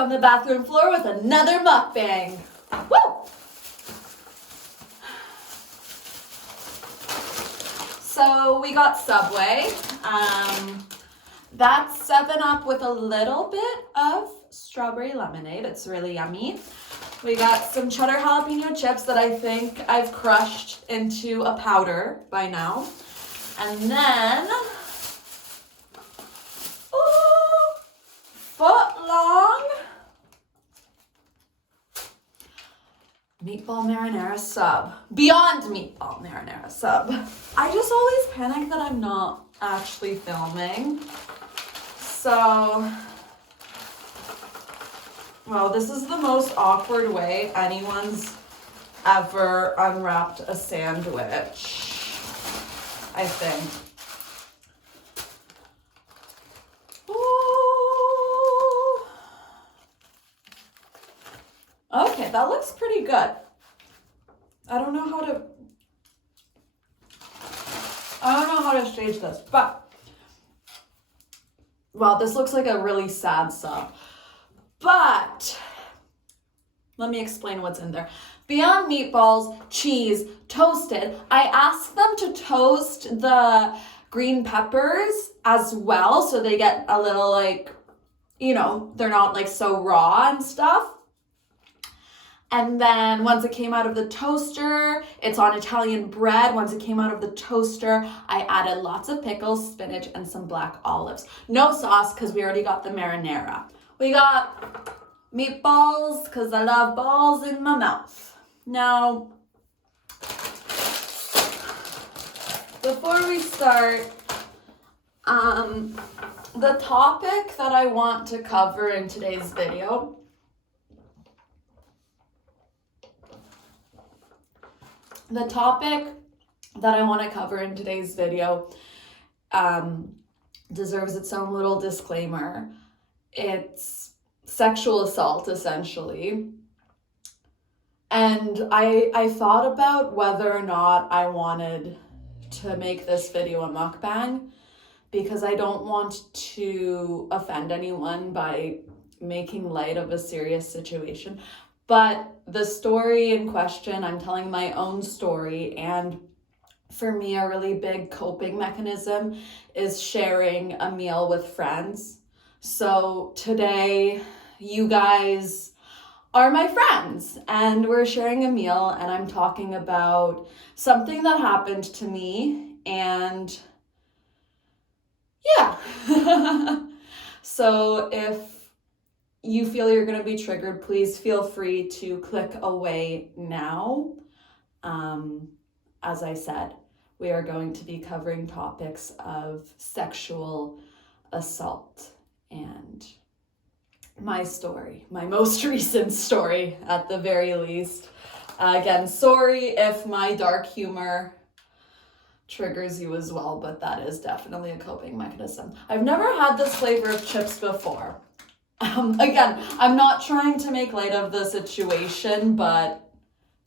on the bathroom floor with another mukbang. Woo! So we got Subway. That's 7-Up with a little bit of strawberry lemonade. It's really yummy. We got some cheddar jalapeno chips that I think I've crushed into a powder by now. And then, foot-long meatball marinara sub. Beyond meatball marinara sub. I just always panic that I'm not actually filming. So, well, this is the most awkward way anyone's ever unwrapped a sandwich, I think. Ooh. Okay, that looks pretty good. I don't know how to stage this, but, well, this looks like a really sad sub. But let me explain what's in there. Beyond meatballs, cheese, toasted. I asked them to toast the green peppers as well, so they get a little like, you know, they're not like so raw and stuff. And then once it came out of the toaster, it's on Italian bread. Once it came out of the toaster, I added lots of pickles, spinach, and some black olives. No sauce, because we already got the marinara. We got meatballs, because I love balls in my mouth. Now, before we start, the topic that I want to cover in today's video deserves its own little disclaimer. It's sexual assault, essentially. And I thought about whether or not I wanted to make this video a mukbang, because I don't want to offend anyone by making light of a serious situation. But the story in question, I'm telling my own story, and for me, a really big coping mechanism is sharing a meal with friends. So today, you guys are my friends, and we're sharing a meal, and I'm talking about something that happened to me, and yeah. So if you feel you're going to be triggered, please feel free to click away now. As I said, we are going to be covering topics of sexual assault and my story, my most recent story at the very least. Again, sorry if my dark humor triggers you as well, but that is definitely a coping mechanism. I've never had this flavor of chips before. Again, I'm not trying to make light of the situation, but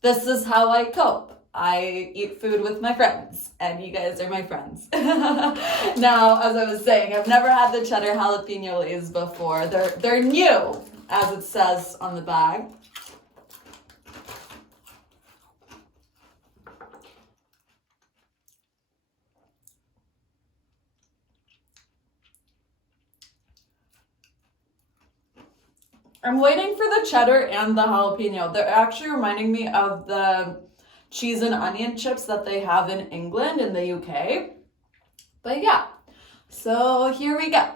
this is how I cope. I eat food with my friends, and you guys are my friends. Now, as I was saying, I've never had the cheddar jalapeno lays before. They're new, as it says on the bag. I'm waiting for the cheddar and the jalapeno. They're actually reminding me of the cheese and onion chips that they have in England and the UK. But yeah, so here we go.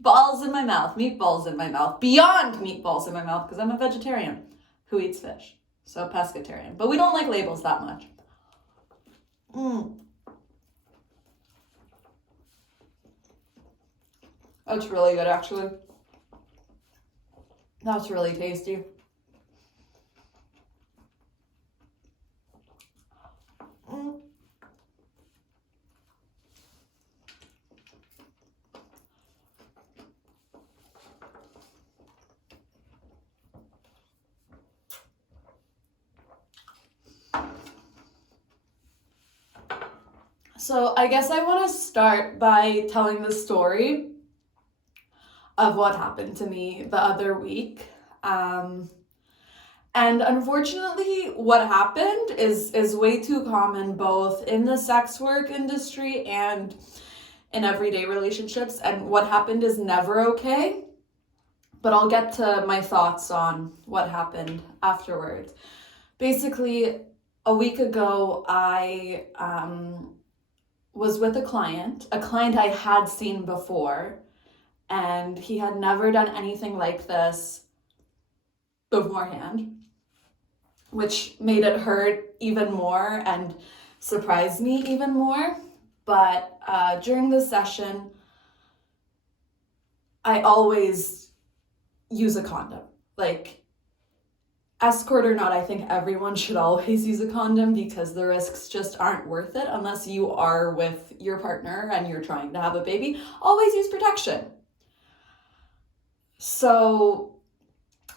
Balls in my mouth, meatballs in my mouth, beyond meatballs in my mouth, because I'm a vegetarian who eats fish, so pescatarian. But we don't like labels that much. That's really good, actually. That's really tasty. So I guess I want to start by telling the story of what happened to me the other week. And unfortunately, what happened is way too common both in the sex work industry and in everyday relationships. And what happened is never okay. But I'll get to my thoughts on what happened afterwards. Basically, a week ago, I was with a client I had seen before, and he had never done anything like this beforehand, which made it hurt even more and surprised me even more. But during the session, I always use a condom. Like, escort or not, I think everyone should always use a condom because the risks just aren't worth it unless you are with your partner and you're trying to have a baby. Always use protection. So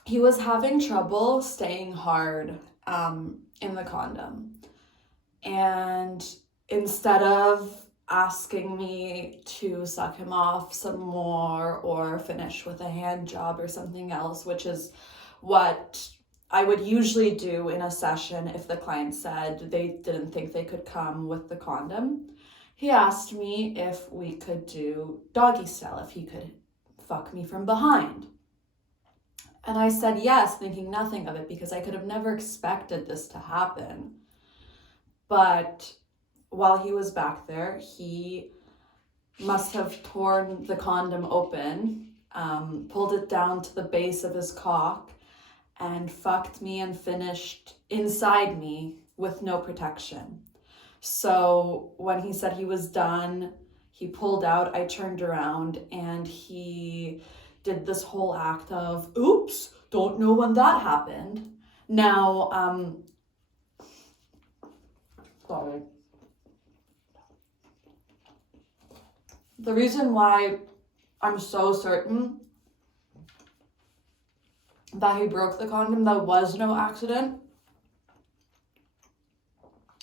he was having trouble staying hard in the condom. And instead of asking me to suck him off some more or finish with a hand job or something else, which is what I would usually do in a session if the client said they didn't think they could come with the condom, he asked me if we could do doggy style, if he could fuck me from behind. And I said yes, thinking nothing of it because I could have never expected this to happen. But while he was back there, he must have torn the condom open, pulled it down to the base of his cock, and fucked me and finished inside me with no protection. So when he said he was done, he pulled out, I turned around, and he did this whole act of, oops, don't know when that happened. Now, sorry. The reason why I'm so certain that he broke the condom, that was no accident,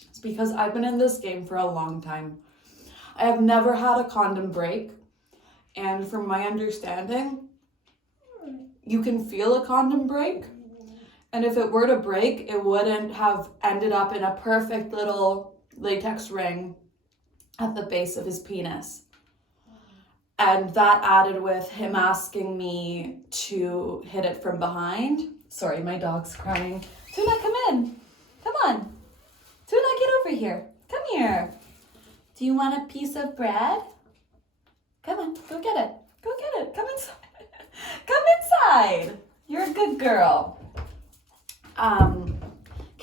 it's because I've been in this game for a long time. I have never had a condom break, and from my understanding, you can feel a condom break, and if it were to break, it wouldn't have ended up in a perfect little latex ring at the base of his penis. And that added with him asking me to hit it from behind. Sorry, my dog's crying. Tuna, come in. Come on. Tuna, get over here. Come here. Do you want a piece of bread? Come on, go get it. Go get it. Come inside. Come inside. You're a good girl. Can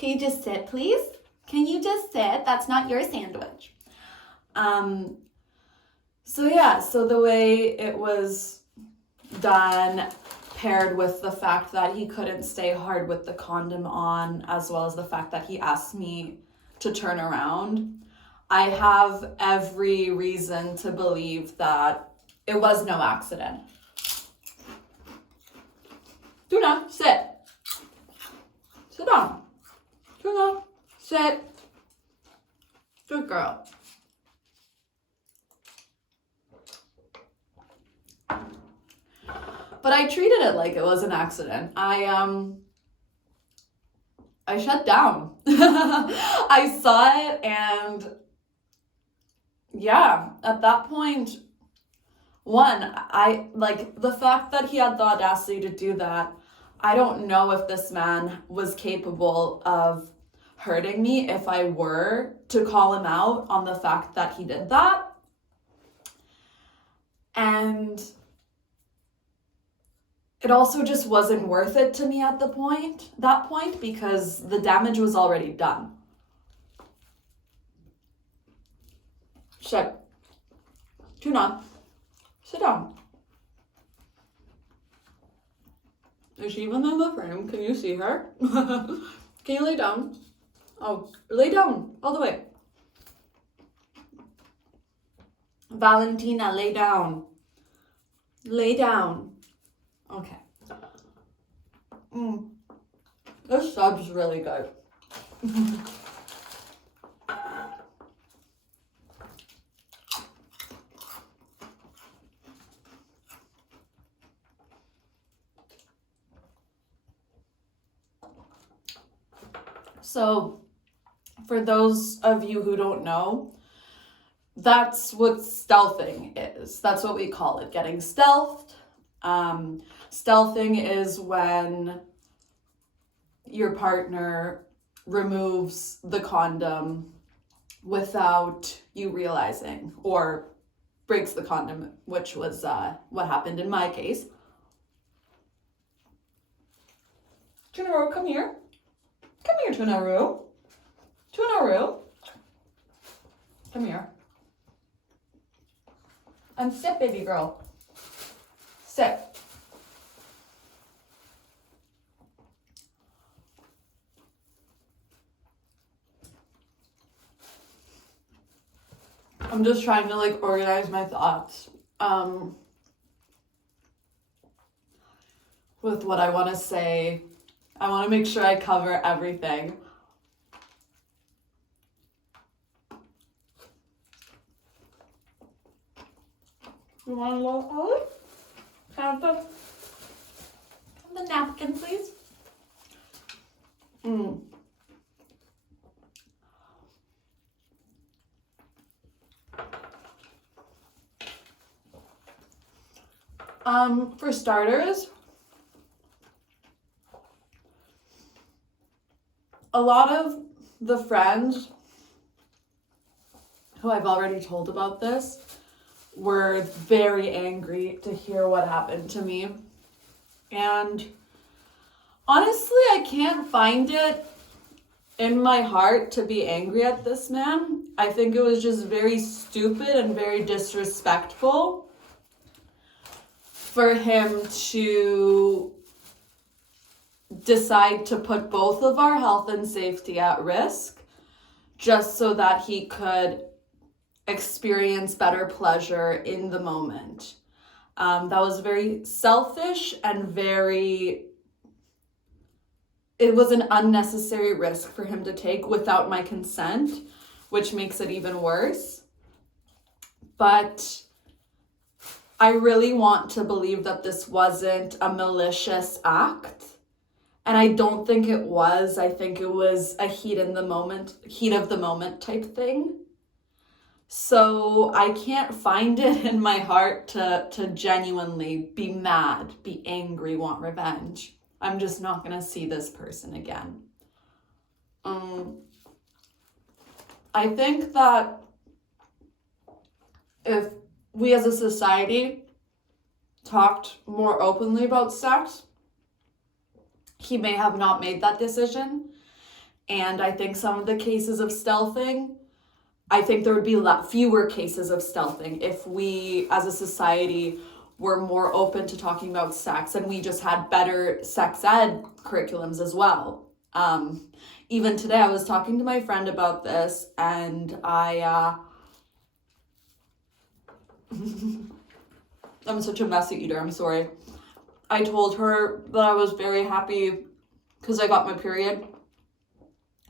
you just sit, please? Can you just sit? That's not your sandwich. So the way it was done, paired with the fact that he couldn't stay hard with the condom on, as well as the fact that he asked me to turn around, I have every reason to believe that it was no accident. Tuna, sit. Sit down. Tuna, sit. Good girl. But I treated it like it was an accident. I shut down. I saw it, and yeah, at that point, I like the fact that he had the audacity to do that. I don't know if this man was capable of hurting me if I were to call him out on the fact that he did that. And it also just wasn't worth it to me at that point, because the damage was already done. Sit. Tuna, sit down. Is she even in the frame? Can you see her? Can you lay down? Oh, lay down all the way. Valentina, lay down. Lay down. Okay. This sub's really good. So for those of you who don't know, that's what stealthing is. That's what we call it, getting stealthed. Stealthing is when your partner removes the condom without you realizing, or breaks the condom, which was what happened in my case. Tunaru, come here. Come here, Tunaru. Tunaru. Come here. And sit, baby girl. Sit. I'm just trying to like organize my thoughts with what I want to say. I want to make sure I cover everything. You want a little olive? Have the napkin, please. For starters, a lot of the friends who I've already told about this were very angry to hear what happened to me. And honestly, I can't find it in my heart to be angry at this man. I think it was just very stupid and very disrespectful for him to decide to put both of our health and safety at risk just so that he could experience better pleasure in the moment. That was very selfish and it was an unnecessary risk for him to take without my consent, which makes it even worse. But I really want to believe that this wasn't a malicious act. And I don't think it was. I think it was a heat of the moment type thing. So I can't find it in my heart to genuinely be mad, be angry, want revenge. I'm just not going to see this person again. I think that if we as a society talked more openly about sex, he may have not made that decision. And I think some of the cases of stealthing, I think there would be fewer cases of stealthing if we as a society were more open to talking about sex, and we just had better sex ed curriculums as well. Even today I was talking to my friend about this, and I'm such a messy eater, I'm sorry. I told her that I was very happy because I got my period,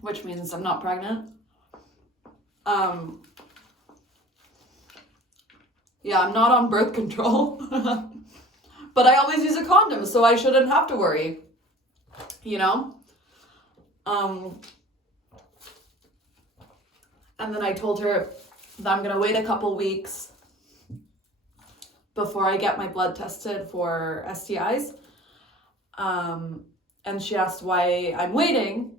which means I'm not pregnant. Yeah, I'm not on birth control, but I always use a condom, so I shouldn't have to worry, you know? And then I told her that I'm gonna wait a couple weeks before I get my blood tested for STIs. And she asked why I'm waiting,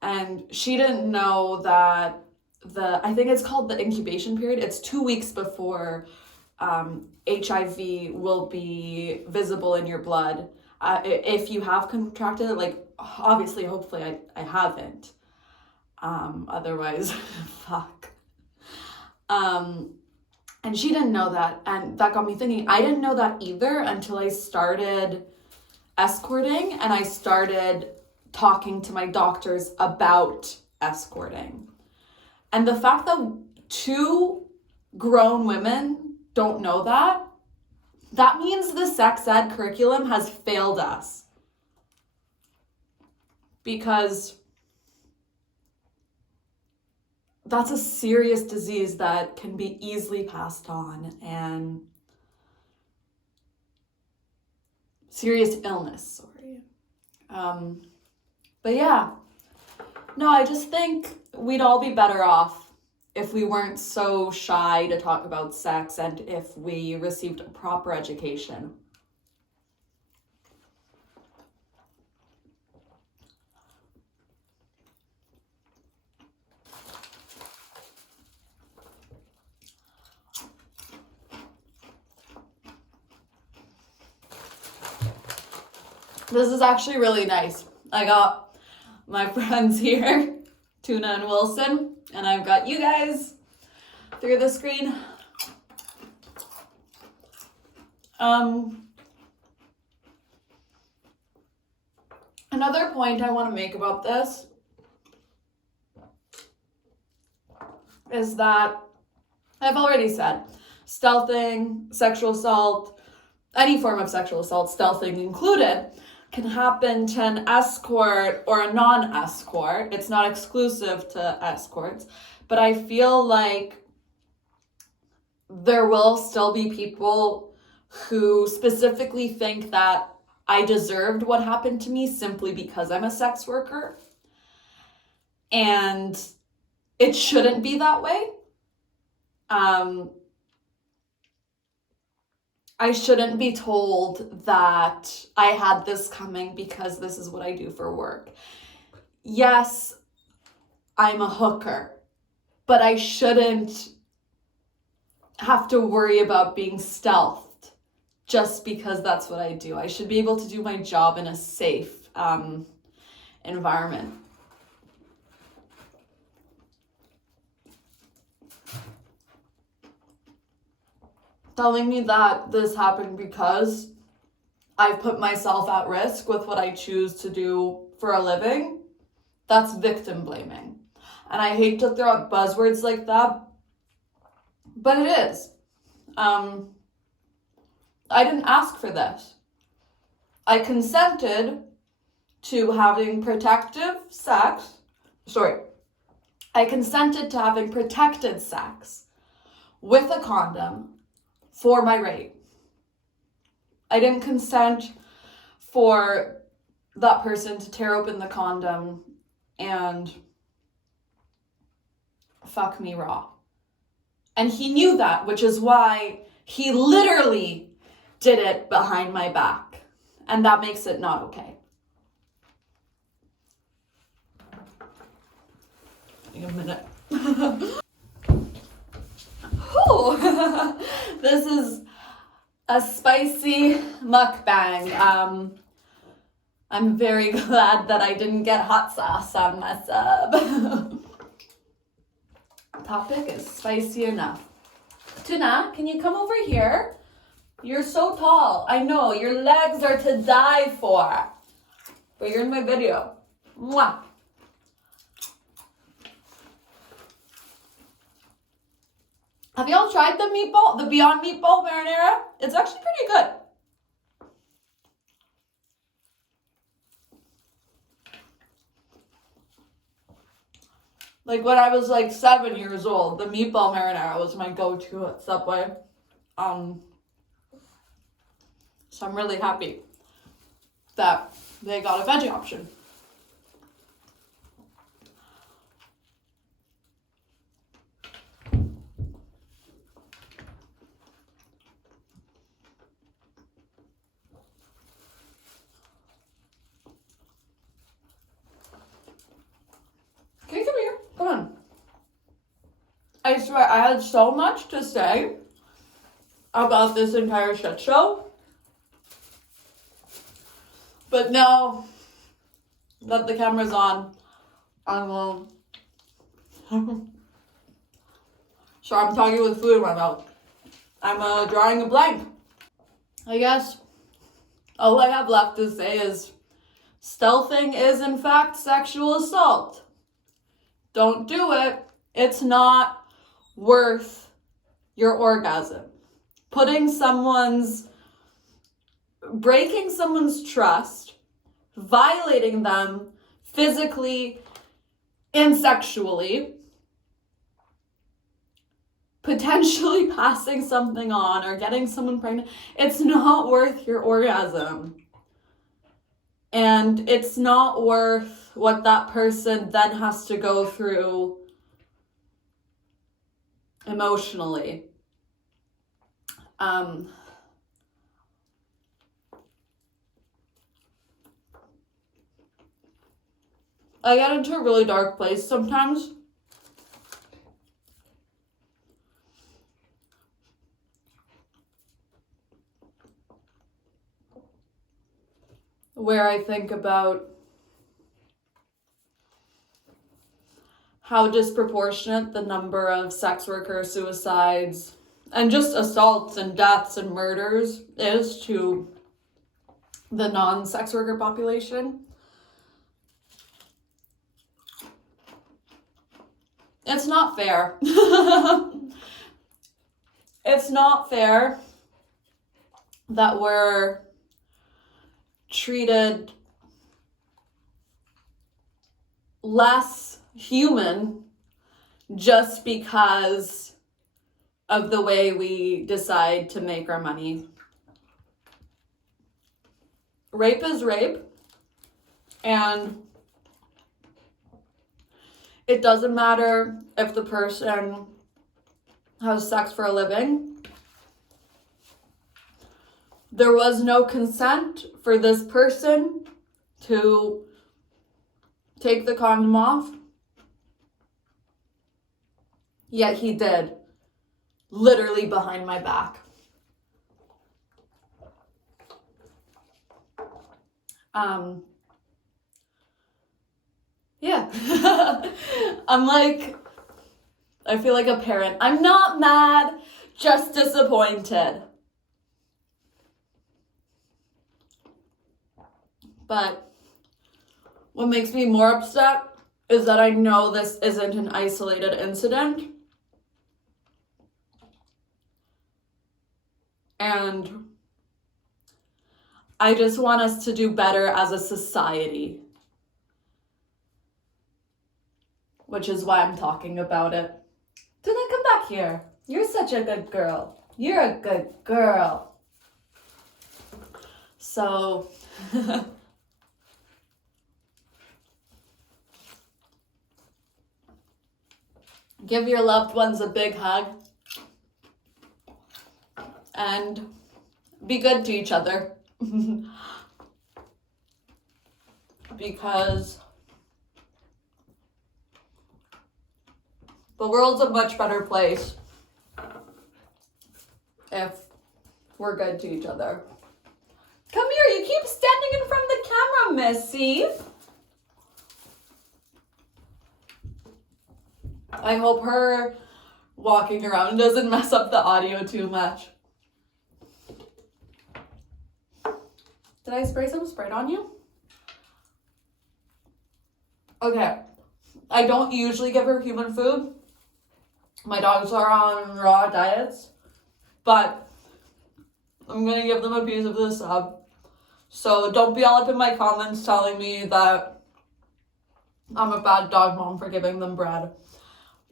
and she didn't know that I think it's called the incubation period. It's 2 weeks before HIV will be visible in your blood. If you have contracted it, like obviously, hopefully I haven't. Otherwise, fuck. And she didn't know that, and that got me thinking, I didn't know that either until I started escorting and I started talking to my doctors about escorting. And the fact that 2 grown women don't know that means the sex ed curriculum has failed us. Because that's a serious disease that can be easily passed on, and serious illness, sorry. But yeah, No, I just think we'd all be better off if we weren't so shy to talk about sex and if we received a proper education. This is actually really nice. I got my friends here, Tuna and Wilson, and I've got you guys through the screen. Another point I want to make about this is that I've already said stealthing, sexual assault, any form of sexual assault, stealthing included, can happen to an escort or a non-escort. It's not exclusive to escorts, but I feel like there will still be people who specifically think that I deserved what happened to me simply because I'm a sex worker. And it shouldn't be that way. I shouldn't be told that I had this coming because this is what I do for work. Yes, I'm a hooker, but I shouldn't have to worry about being stealthed just because that's what I do. I should be able to do my job in a safe environment. Telling me that this happened because I've put myself at risk with what I choose to do for a living, that's victim blaming. And I hate to throw out buzzwords like that, but it is. I didn't ask for this. I consented to having protected sex with a condom for my rape. I didn't consent for that person to tear open the condom and fuck me raw. And he knew that, which is why he literally did it behind my back. And that makes it not okay. Wait a minute. This is a spicy mukbang. I'm very glad that I didn't get hot sauce on my sub. Topic is spicy enough. Tuna, can you come over here? You're so tall. I know, your legs are to die for. But you're in my video. Mwah. Have y'all tried the Beyond Meatball marinara? It's actually pretty good. Like when I was like 7 years old, the meatball marinara was my go-to at Subway. So I'm really happy that they got a veggie option. Okay, come here. Come on. I swear, I had so much to say about this entire shit show. But now that the camera's on, I will. Sorry, I'm talking with food in my mouth. I'm drawing a blank. I guess all I have left to say is stealthing is in fact sexual assault. Don't do it. It's not worth your orgasm. Breaking someone's trust, violating them physically and sexually, potentially passing something on or getting someone pregnant, it's not worth your orgasm. And it's not worth what that person then has to go through emotionally. I get into a really dark place sometimes. Where I think about how disproportionate the number of sex worker suicides and just assaults and deaths and murders is to the non-sex worker population. It's not fair. It's not fair that we're treated less human just because of the way we decide to make our money. Rape is rape, and it doesn't matter if the person has sex for a living. There was no consent for this person to take the condom off, yet he did, literally behind my back. Yeah. I feel like a parent. I'm not mad, just disappointed. But what makes me more upset is that I know this isn't an isolated incident. And I just want us to do better as a society. Which is why I'm talking about it. Duna, come back here. You're such a good girl. You're a good girl. So, give your loved ones a big hug. And be good to each other. Because the world's a much better place if we're good to each other. Come here, you keep standing in front of the camera, Missy. I hope her walking around doesn't mess up the audio too much. Did I spray some Sprite on you? Okay. I don't usually give her human food. My dogs are on raw diets, but I'm gonna give them a piece of the sub. So don't be all up in my comments telling me that I'm a bad dog mom for giving them bread.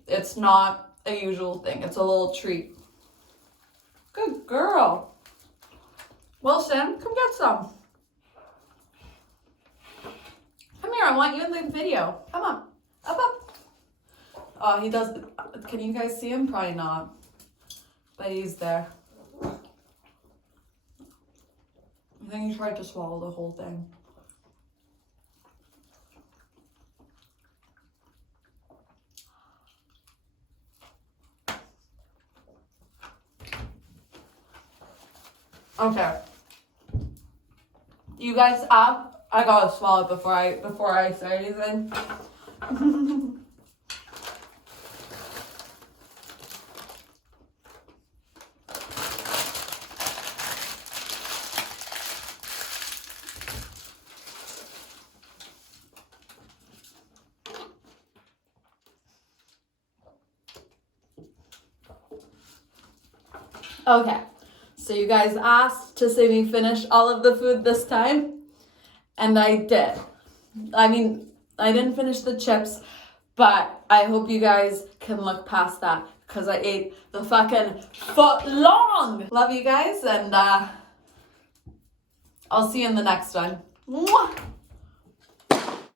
It's not a usual thing. It's a little treat. Good girl. Wilson, come get some. Come here, I want you in the video. Come on, up. Oh, he does, can you guys see him? Probably not, but he's there. I think he tried to swallow the whole thing. Okay. You guys up? I gotta swallow it before I say anything. Okay, so you guys asked to see me finish all of the food this time, and I did. I mean, I didn't finish the chips, but I hope you guys can look past that, because I ate the fucking foot long. Love you guys, and I'll see you in the next one. Mwah!